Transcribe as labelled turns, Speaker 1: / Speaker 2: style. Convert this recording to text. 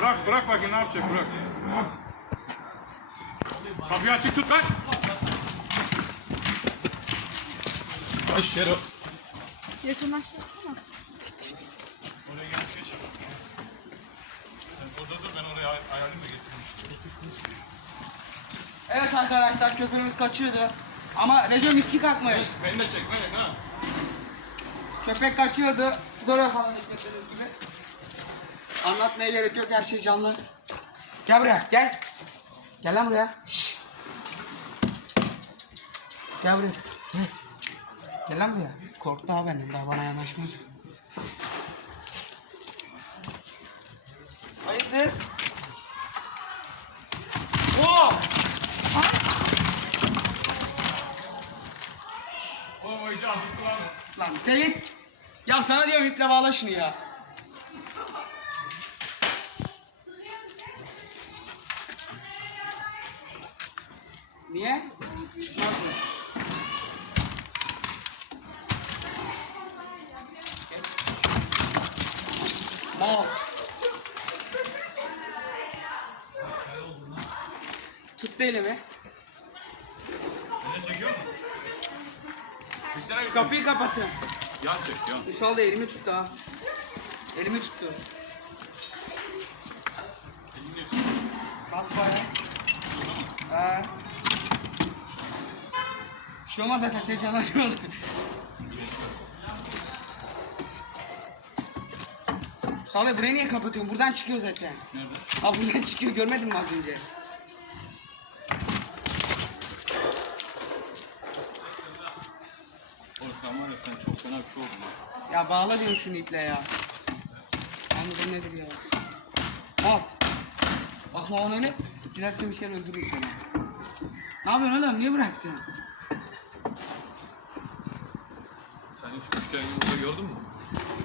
Speaker 1: Bırak bırak bakayım ne yapacak bırak. Kapıyı açık tut lan. Ay şero.
Speaker 2: Yakınlaştırsana.
Speaker 1: Oraya gel bir şey çabuk. Sen burada dur ben oraya ay- ayarlayayım da getireyim.
Speaker 3: Evet arkadaşlar köpeğimiz kaçıyordu. Ama Recep miski kalkmış.
Speaker 1: Beni de çek Melek ha.
Speaker 3: Köpek kaçıyordu. Zor yakaladık gördüğünüz gibi. Anlatmaya gerek yok her şey canlı. Gel buraya gel. Gel lan buraya. Şşş. Gel buraya kız. Gel. Gel lan buraya. Korktu ha benden daha bana yanaşmaz. Hayırdır? Oo!
Speaker 1: Oğlum o işi azıttı lan.
Speaker 3: Lan teyit. Ya sana diyorum iple bağla şunu ya. Niye? Çıkmaz mı? Mal. Tut elimi.
Speaker 1: Seni çekiyor mu? Çeksene
Speaker 3: Şu kapıyı kapatın.
Speaker 1: Yan çek yan.
Speaker 3: Üsal da elimi tuttu ha. Elimi tuttu.
Speaker 1: Elini tut.
Speaker 3: Bas baya. Ee. Bir şey olmaz zaten senin acımadı. Salih burayı niye kapatıyorsun? Buradan çıkıyor zaten.
Speaker 1: Nerede?
Speaker 3: Ha buradan çıkıyor görmedin mi az önce?
Speaker 1: Oğlum sen var ya sen çok fena bir şey oldun.
Speaker 3: Ya bağla diyorum şunu iple ya. Anladın nedir ya? Al. Bakma ona öyle. Dilerse bir kere öldürürüm seni. Ne yapıyorsun oğlum? Niye bıraktın?
Speaker 1: Küçükken yumurta gördün mü?